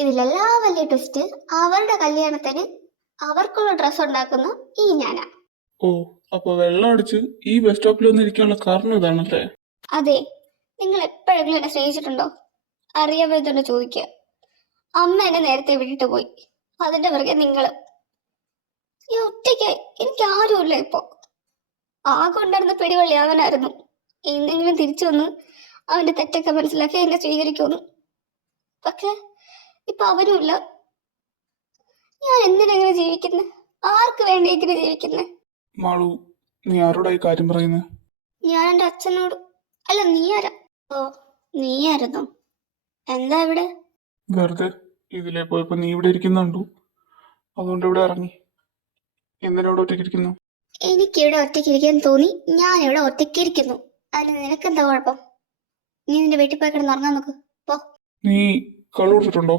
ഇതിലെല്ലാ വലിയ ട്വിസ്റ്റ്, അവരുടെ കല്യാണത്തിന് അവർക്കുള്ള ഡ്രസ് ഉണ്ടാക്കുന്ന ഈ ഞാനാ. ഓ, അപ്പൊ വെള്ളം അടിച്ച് ഈ ബസ് സ്റ്റോപ്പിൽ വന്ന് ഇരിക്കാനുള്ള കാരണം ഇതാണല്ലേ? അതെ, നിങ്ങൾ എപ്പോഴെങ്കിലും എന്നെ സ്നേഹിച്ചിട്ടുണ്ടോ? അറിയാവുന്നതുകൊണ്ട് ചോദിക്കുക. അമ്മ എന്നെ നേരത്തെ വിട്ടിട്ട് പോയി, അതിന്റെ പിറകെ നിങ്ങള്. ഈ ഒറ്റയ്ക്കായി, എനിക്ക് ആരുമില്ല ഇപ്പൊ. ആകെ ഉണ്ടായിരുന്ന പിടിവള്ളി അവനായിരുന്നു. എന്തെങ്കിലും തിരിച്ചു വന്ന് അവന്റെ തെറ്റൊക്കെ മനസ്സിലാക്കി എന്നെ സ്വീകരിക്കുന്നു. പക്ഷെ ഇപ്പൊ അവനുമില്ല. ഞാൻ എന്തിനെങ്ങനെ ജീവിക്കുന്നത്? ആർക്ക് വേണ്ടി ഇങ്ങനെ ജീവിക്കുന്നത്? മാളു, നീ ആരോടായി കാര്യം പറയുന്നത്? ഞാൻ എൻ്റെ അച്ഛനോട്. അല്ല, നീ ആരാ? ഓ, നീയായിരുന്നു. എന്താ ഇവിടെ? വെറുതെ ഇതിലെ പോയപ്പോ നീ ഇവിടെ ഇരിക്കുന്നുണ്ടു, അതുകൊണ്ട് ഇവിടെ ഇറങ്ങി. എന്തിനോട് ഒറ്റയ്ക്കിരിക്കുന്നു? എനിക്കിവിടെ ഒറ്റയ്ക്കിരിക്കാൻ തോന്നി, ഞാൻ ഇവിടെ ഒറ്റയ്ക്കിരിക്കുന്നു. അതിന് നിനക്കെന്താ കുഴപ്പം? നീ നിന്റെ വീട്ടിൽ പോയി കിടന്ന് ഉറങ്ങാൻ നോക്ക്. പോ. നീ കള്ളു കുടിച്ചിട്ടുണ്ടോ?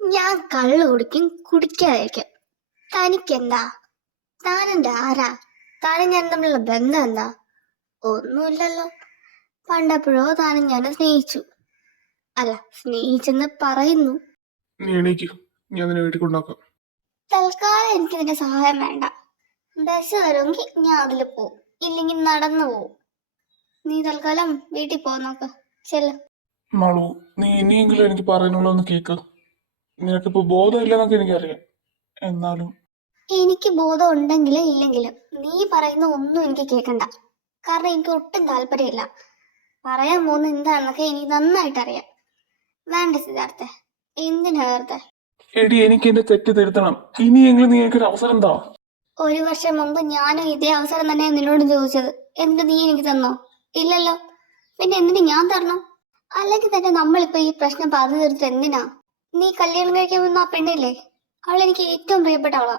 ഞാൻ കള്ളു കുടിക്കും, കുടിക്കാതിരിക്കും. തനിക്കെന്താ? താനെന്റെ ആരാ? താനും ഞാൻ തമ്മിലുള്ള ബന്ധം എന്താ? ഒന്നുമില്ലല്ലോ. പണ്ടപ്പോഴോ താനും ഞാൻ സ്നേഹിച്ചു. അല്ല, സ്നേഹിച്ചെന്ന് പറയുന്നു. നീ എണീക്ക്, ഞാൻ നിന്നെ വീട്ടിൽ കൊണ്ടാക്കാം. തൽക്കാലം എനിക്ക് നിന്റെ സഹായം വേണ്ട. ബസ് വരുമെങ്കിൽ ഞാൻ അതിൽ പോവും, ഇല്ലെങ്കിൽ നടന്നു പോവും. നീ തൽക്കാലം വീട്ടിൽ പോ നോക്ക്. ചെല്ല്. മാളു, നീ ഇനിയെങ്കിലും എനിക്ക് പറയാനുള്ള ഒന്ന് കേക്ക്. നിനക്കിപ്പോ ബോധമില്ലെന്നൊക്കെ എനിക്കറിയാം, എന്നാലും എനിക്ക് ബോധം ഉണ്ടെങ്കിലും ഇല്ലെങ്കിലും നീ പറയുന്ന ഒന്നും എനിക്ക് കേൾക്കണ്ട. കാരണം എനിക്ക് ഒട്ടും താല്പര്യമില്ല. പറയാൻ പോകുന്ന എന്താണെന്നൊക്കെ എനിക്ക് നന്നായിട്ട് അറിയാം. വേണ്ട സിദ്ധാർത്ഥ, എന്തിനാ വെറുതെ? എടി, എനിക്ക് എന്റെ തെറ്റ് തിരുത്തണം. ഇനിയെങ്കിലും നീ എനിക്കൊരു അവസരം താ. 1 വർഷം മുമ്പ് ഞാനും ഇതേ അവസരം തന്നെ നിന്നോട് ചോദിച്ചത്. എന്നിട്ട് നീ എനിക്ക് തന്നോ? ഇല്ലല്ലോ. പിന്നെ എന്തിനു ഞാൻ തരണം? അല്ലെങ്കിൽ തന്നെ നമ്മളിപ്പോ ഈ പ്രശ്നം പറഞ്ഞു തീർത്തിട്ട് എന്തിനാ? നീ കല്യാണം കഴിക്കാൻ വന്ന ആ പെണ്ണില്ലേ, അവളെനിക്ക് ഏറ്റവും പ്രിയപ്പെട്ടവളാ.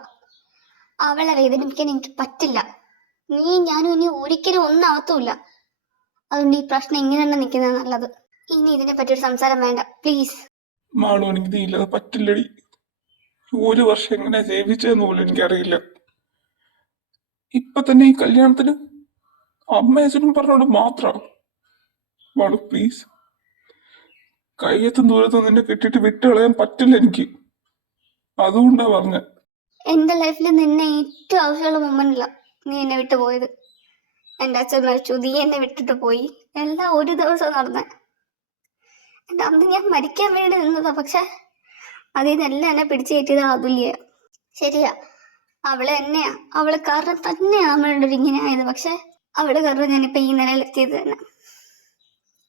അവളെ വേദനിപ്പിക്കാൻ എനിക്ക് പറ്റില്ല. നീ ഞാനും ഇനി ഒരിക്കലും ഒന്നാവത്തുമില്ല. അതുകൊണ്ട് ഈ പ്രശ്നം ഇങ്ങനെ തന്നെ നിൽക്കുന്നത് നല്ലത്. ഇനി ഇതിനെ പറ്റിയൊരു സംസാരം വേണ്ട, പ്ലീസ്. മാളു, എനിക്ക് നീ ഇല്ലാതെ പറ്റില്ലടി. 1 വർഷം എങ്ങനെ ജീവിച്ചതെന്ന് പോലും എനിക്കറിയില്ല. ഇപ്പൊ തന്നെ ഈ കല്യാണത്തിന് അമ്മയച്ഛനും പറഞ്ഞോണ്ട് മാത്രം. മാളു പ്ലീസ്, കയ്യെത്തും ദൂരത്തും നിന്നെ കെട്ടിട്ട് വിട്ട് കളയാൻ പറ്റില്ല എനിക്ക്. അതുകൊണ്ടാ പറഞ്ഞ. എന്റെ ലൈഫിൽ നിന്നെ ഏറ്റവും ആവശ്യമുള്ള മൊമെന്റില്ല നീ എന്നെ വിട്ടു പോയത്. എന്റെ അച്ഛൻ മരിച്ചു, നീ എന്നെ വിട്ടിട്ട് പോയി. എല്ലാം ഒരു ദിവസം നടന്നേ. എന്റെ അന്ന് ഞാൻ മരിക്കാൻ വേണ്ടി നിന്നതാ. പക്ഷെ അതിൽ നിന്നെല്ലാം എന്നെ പിടിച്ചു കയറ്റിയത് അതുല്യ. ശരിയാ, അവള് തന്നെയാ. അവള് കാരണം തന്നെയാ നമ്മളുടെ ഇങ്ങനെ ആയത്. പക്ഷെ അവള് കാരണം ഞാനിപ്പോ ഈ നിലയിലെത്തിയത് തന്നെ.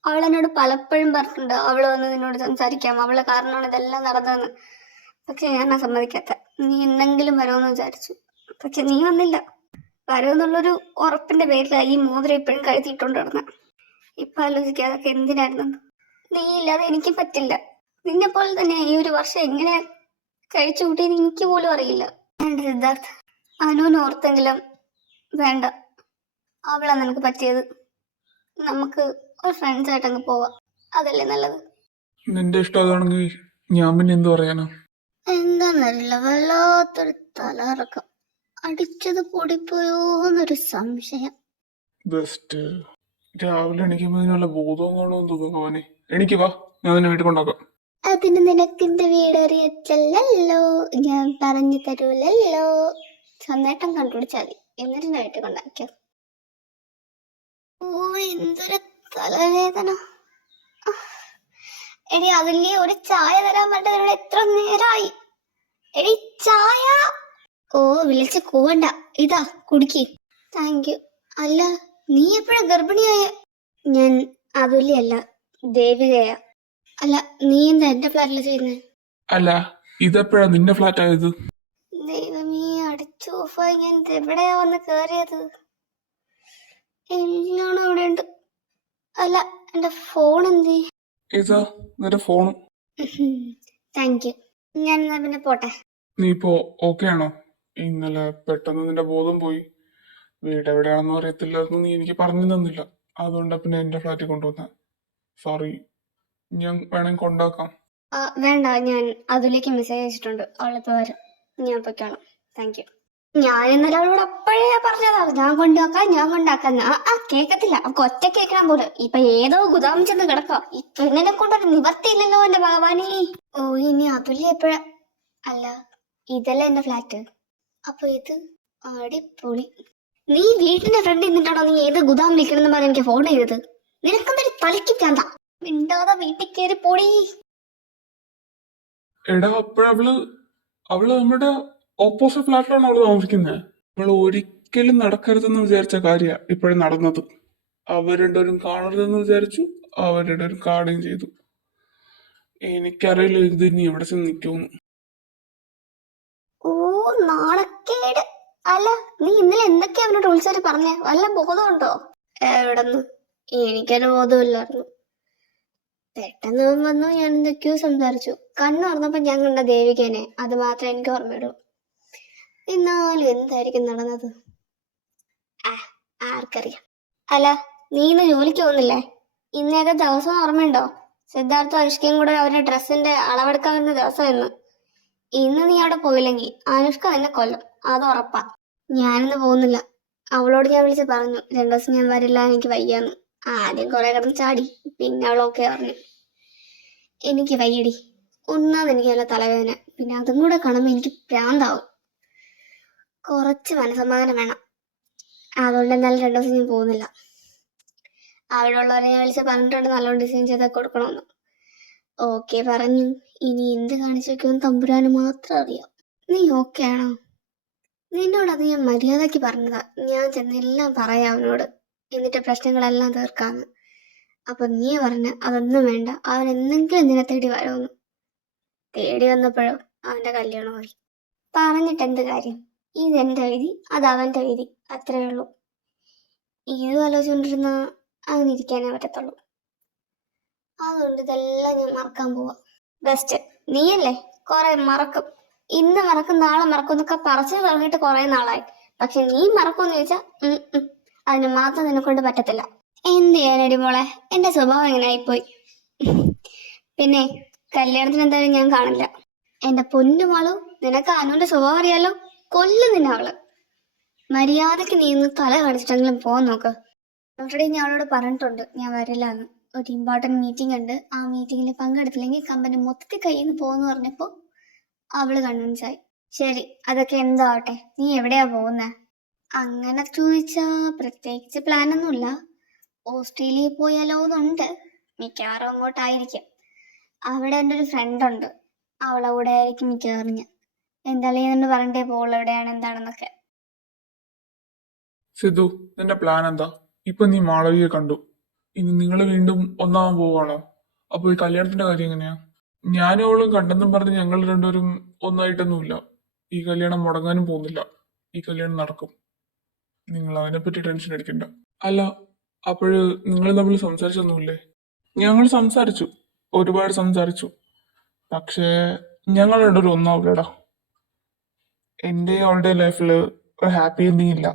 അവളെന്നോട് പലപ്പോഴും പറഞ്ഞിട്ടുണ്ട്, അവള് വന്ന് നിന്നോട് സംസാരിക്കാം, അവളെ കാരണമാണ് ഇതെല്ലാം നടന്നതെന്ന്. പക്ഷെ ഞാനാ സമ്മതിക്കാത്ത. നീ എന്തെങ്കിലും വരുമെന്ന് വിചാരിച്ചു, പക്ഷെ നീ വന്നില്ല. വരുമെന്നുള്ളൊരു ഉറപ്പിന്റെ പേരിലാണ് ഈ മോതിരം ഇപ്പോഴും കഴുത്തിയിട്ടുണ്ട് നടന്ന. ഇപ്പൊ ആലോചിക്കുക അതൊക്കെ എന്തിനായിരുന്നു. നീ ഇല്ലാതെ എനിക്ക് പറ്റില്ല. നിന്നെ പോലെ തന്നെ ഈ 1 വർഷം എങ്ങനെ കഴിച്ചു കൂട്ടിയെന്ന് എനിക്ക് പോലും അറിയില്ല. വേണ്ട സിദ്ധാർത്ഥ്, അനുവിന് ഓർത്തെങ്കിലും വേണ്ട. അവളാ നിനക്ക് പറ്റിയത്. നമുക്ക് ഒരു ഫ്രണ്ട്സ് ആയിട്ട് അങ്ങ് പോവാം, അതല്ലേ നല്ലത്. നിന്റെ ഇഷ്ടം അതാണെങ്കിൽ ഞാൻ പിന്നെ എന്ത് പറയാനാ? എന്താന്നറിയില്ല, വല്ലാത്തൊരു തലകറക്കം. അടിച്ചത് പൊടിപ്പോയോന്നൊരു സംശയം. ബെസ്റ്റ്. രാവിലെ എണീക്കുമ്പോ ഇതിനുള്ള ബോധവും കാണുമെന്ന് ഭഗവാനെ. എനിക്ക് വാ, ഞാൻ നിന്നെ വീട്ടിൽ കൊണ്ടാക്കാം. അതിന് നിനക്കിന്റെ വീടറിയച്ചല്ലോ, ഞാൻ പറഞ്ഞു തരൂലല്ലോ. സ്വന്തമായിട്ടും കണ്ടുപിടിച്ചാൽ മതി, എന്നിട്ട് വീട്ടിൽ കൊണ്ടാക്കിയോ. ഓ, എന്തൊരു തലവേദന. എടി അതില്ലേ, ഒരു ചായ തരാൻ പറഞ്ഞത് എത്ര നേരായി. എടി ചായ. ഓ, വിളിച്ച് കൂവണ്ട, ഇതാ കുടിക്ക്. Thank you. അല്ല, നീ എപ്പോഴാ ഗർഭിണിയായ? ഞാൻ അതുല്യല്ല, ദേവികയാ. അല്ല, നീ എന്താ എന്റെ ഫ്ലാറ്റിൽ ചെയ്യുന്നത്? അല്ല, ഇതെപ്പോഴാ നിന്റെ ഫ്ലാറ്റ് ആയത്? ദൈവമേ, അടിച്ചു ഓഫായി. ഞാൻ എവിടെയാ വന്ന് കേറിയത്? എല്ലാം ഇവിടെ ഉണ്ട്. അല്ല, എന്റെ ഫോൺ എന്തേ? ഇതാ നിന്റെ ഫോൺ. Thank you. ഞാൻ എന്നാ പിന്നെ പോട്ടെ. നീ ഇപ്പോ ഓക്കെ ആണോ? ഇന്നലെ പെട്ടെന്ന് നിന്റെ ബോധം പോയി. വീട് എവിടെയാണെന്ന് അറിയത്തില്ലായിരുന്നു, നീ എനിക്ക് പറഞ്ഞു തന്നില്ല. അതുകൊണ്ടാ പിന്നെ എന്റെ ഫ്ലാറ്റിൽ കൊണ്ടുവന്നെ. സോറി, ഞാൻ വേണമെങ്കിൽ കൊണ്ടാക്കാം. വേണ്ട, ഞാൻ അതിലേക്ക് മെസ്സേജ് അയച്ചിട്ടുണ്ട്. അവളിപ്പോ വരും. ഞാൻ പൊയ്ക്കോളാം. Thank you. ഞാൻ ഇന്നലെ അവളോട് അപ്പോഴേ പറഞ്ഞതാ ഞാൻ കൊണ്ടാക്കാം. കേക്കത്തില്ല. അവൾക്ക് ഒറ്റ കേൾക്കണം പോലും. ഇപ്പൊ ഏതോ ഗുദാം ചെന്ന് കിടക്കാം. ഈ പെണ്ണിനെ കൊണ്ടൊരു നിവർത്തിയില്ലല്ലോ എന്റെ ഭഗവാനേ. ഓ, ഇനി അതുല്യ എപ്പോഴാ? അല്ല, ഇതല്ല എന്റെ ഫ്ലാറ്റ്. അപ്പൊ ഇത് അടിപൊളി. നീ വീട്ടിന്റെ ഫ്രണ്ടിൽ നിന്നിട്ടാണോ നീ ഏത് ഗുദാം വിളിക്കണമെന്ന് പറഞ്ഞ് എനിക്ക് ഫോൺ ചെയ്തത്? നിനക്കെന്തൊരു തലയ്ക്ക് പ്രാന്താ? മിണ്ടാതെ വീട്ടിൽ കയറി പോടി. എടാ, അവള് നമ്മുടെ ഓപ്പോസിറ്റ് ഫ്ലാറ്റിലാണ് അവള് താമസിക്കുന്നത്. അവൾ ഒരിക്കലും നടക്കരുതെന്ന് വിചാരിച്ച കാര്യ ഇപ്പോഴും നടന്നത്. അവർ രണ്ടുപേരും കാണരുതെന്ന് വിചാരിച്ചു, അവർ രണ്ടുപേരും കാണുകയും ചെയ്തു. എനിക്കറിയില്ല ഇത് ഇനി എവിടെ ചെന്ന് നിൽക്കുമെന്ന്. ഓ, നാണക്കേട്. അല്ല, നീ ഇന്നലെ എന്തൊക്കെയാ അവനോട് വിളിച്ചാൽ പറഞ്ഞേ? വല്ല ബോധമുണ്ടോ? എവിടെന്ന്? എനിക്കൊരു ബോധമില്ലായിരുന്നു. പെട്ടെന്ന് അവൻ വന്നു, ഞാൻ എന്തൊക്കെയോ സംസാരിച്ചു. കണ്ണു തുറന്നപ്പോ ഞാൻ കണ്ട ദേവികേനെ. അത് മാത്രമേ എനിക്ക് ഓർമ്മയുള്ളൂ. എന്നാലും എന്തായിരിക്കും നടന്നത്? ആർക്കറിയാം. അല്ല, നീ ഇന്ന് ജോലിക്ക് പോകുന്നില്ലേ? ഇന്നേത് ദിവസം ഓർമ്മയുണ്ടോ? സിദ്ധാർത്ഥ അനുഷ്കയും കൂടെ അവരുടെ ഡ്രസ്സിന്റെ അളവെടുക്കാൻ വരുന്ന ദിവസം ഇന്ന് നീ അവിടെ പോയില്ലെങ്കിൽ അനുഷ്ക തന്നെ കൊല്ലും, അത് ഉറപ്പാ. ഞാനിന്ന് പോകുന്നില്ല. അവളോട് ഞാൻ വിളിച്ച് പറഞ്ഞു 2 ദിവസം ഞാൻ വരില്ല, എനിക്ക് വയ്യാന്ന്. ആദ്യം കുറെ കിടന്ന് ചാടി, പിന്നെ അവളൊക്കെ പറഞ്ഞു. എനിക്ക് വയ്യടി. ഒന്നാമത് എനിക്ക് നല്ല തലവേദന, പിന്നെ അതും കൂടെ കാണുമ്പോൾ എനിക്ക് പ്രാന്താവും. കുറച്ച് മനസ്സമാധാനം വേണം. അതുകൊണ്ട് എന്തായാലും 2 ദിവസം ഞാൻ പോകുന്നില്ല. അവിടെ ഉള്ളവരെ ഞാൻ വിളിച്ച് പറഞ്ഞിട്ടുണ്ട് നല്ലോണം ഡിസൈൻ ചെയ്തൊക്കെ കൊടുക്കണമെന്ന്. ഓക്കെ പറഞ്ഞു. ഇനി എന്ത് കാണിച്ചു വെക്കുമെന്ന് തമ്പുരാന് മാത്രം അറിയാം. നീ ഓക്കെ ആണോ? നിന്നോട് അത് ഞാൻ മര്യാദയ്ക്ക് പറഞ്ഞതാ. ഞാൻ ചെന്നെല്ലാം പറയാം അവനോട്, എന്നിട്ട് പ്രശ്നങ്ങളെല്ലാം തീർക്കാന്ന്. അപ്പൊ നീ പറഞ്ഞ അതൊന്നും വേണ്ട, അവൻ എന്തെങ്കിലും നിന്നെ തേടി വരുമെന്ന്. തേടി വന്നപ്പോഴോ അവന്റെ കല്യാണമായി. പറഞ്ഞിട്ട് എന്ത് കാര്യം? ഇതെന്റെ വിധി, അത് അവന്റെ വിധി, അത്രേ ഉള്ളൂ. ഇത് ആലോചിച്ചുകൊണ്ടിരുന്ന അങ്ങനെ ഇരിക്കാനേ പറ്റത്തുള്ളൂ. അതുകൊണ്ട് ഇതെല്ലാം ഞാൻ മറക്കാൻ പോവാ. ബെസ്റ്റ് നീയല്ലേ, കുറെ മറക്കും. ഇന്ന് മറക്കും, നാളെ മറക്കും എന്നൊക്കെ പറച്ചു തുടങ്ങിയിട്ട് കുറെ നാളായി. പക്ഷെ നീ മറക്കുമെന്ന് ചോദിച്ചാ അതിന് മാത്രം നിന്നെക്കൊണ്ട് പറ്റത്തില്ല. എന്ത് ചെയ്യാനടി മോളെ, എന്റെ സ്വഭാവം എങ്ങനെ ആയിപ്പോയി. പിന്നെ കല്യാണത്തിന് എന്തായാലും ഞാൻ കാണില്ല. എന്റെ പൊന്നുമോളു, നിനക്ക് അനുവിന്റെ സ്വഭാവം അറിയാലോ, കൊല്ലും നിന്നെ അവള്. മര്യാദക്ക് നീ ഇന്ന് തല കാണിച്ചിട്ടെങ്കിലും പോകാൻ നോക്ക്. ഓൾറെഡി ഞാൻ അവളോട് പറഞ്ഞിട്ടുണ്ട് ഞാൻ വരില്ല എന്ന്. ഒരു ഇമ്പോർട്ടൻറ്റ് മീറ്റിംഗ് ഉണ്ട്, ആ മീറ്റിങ്ങിൽ പങ്കെടുത്തില്ലെങ്കിൽ കമ്പനി മൊത്തത്തിൽ കയ്യിൽ നിന്ന് പോകുമെന്ന് പറഞ്ഞപ്പോൾ അവള് കൺവിൻസ് ആയി. ശരി, അതൊക്കെ എന്താവട്ടെ, നീ എവിടെയാ പോകുന്നേ? അങ്ങനെ ചോദിച്ചാ പ്രത്യേകിച്ച് പ്ലാനൊന്നുമില്ല. ഓസ്ട്രേലിയയിൽ പോയാലോ എന്നുണ്ട്. മിക്കവാറും അങ്ങോട്ടായിരിക്കും. അവിടെ എൻ്റെ ഒരു ഫ്രണ്ട് ഉണ്ട്, അവളെ കൂടെ ആയിരിക്കും മിക്കവാറും ഞാൻ. എന്തായാലും ഞാൻ പറഞ്ഞിട്ടേ പോകുള്ളൂ എവിടെയാണ് എന്താണെന്നൊക്കെ. സിദ്ധു, നിന്റെ പ്ലാൻ എന്താ? ഇപ്പൊ നീ മാളവിയെ കണ്ടു, ഇനി നിങ്ങൾ വീണ്ടും ഒന്നാവാൻ പോവാണോ? അപ്പൊ ഈ കല്യാണത്തിന്റെ കാര്യം എങ്ങനെയാ? ഞാനും അവളും കണ്ടെന്നും പറഞ്ഞ് ഞങ്ങൾ രണ്ടുപേരും ഒന്നായിട്ടൊന്നുമില്ല. ഈ കല്യാണം മുടങ്ങാനും പോകുന്നില്ല. ഈ കല്യാണം നടക്കും. നിങ്ങൾ അതിനെപ്പറ്റി ടെൻഷൻ അടിക്കണ്ട. അല്ല, അപ്പോഴ് നിങ്ങൾ തമ്മിൽ സംസാരിച്ചൊന്നുമില്ലേ? ഞങ്ങൾ സംസാരിച്ചു, ഒരുപാട് സംസാരിച്ചു. പക്ഷേ ഞങ്ങൾ രണ്ടുപേരും ഒന്നാവില്ലടാ. എൻ്റെ അവളുടെ ലൈഫിൽ ഒരു ഹാപ്പി എൻഡിങ് ഇല്ല.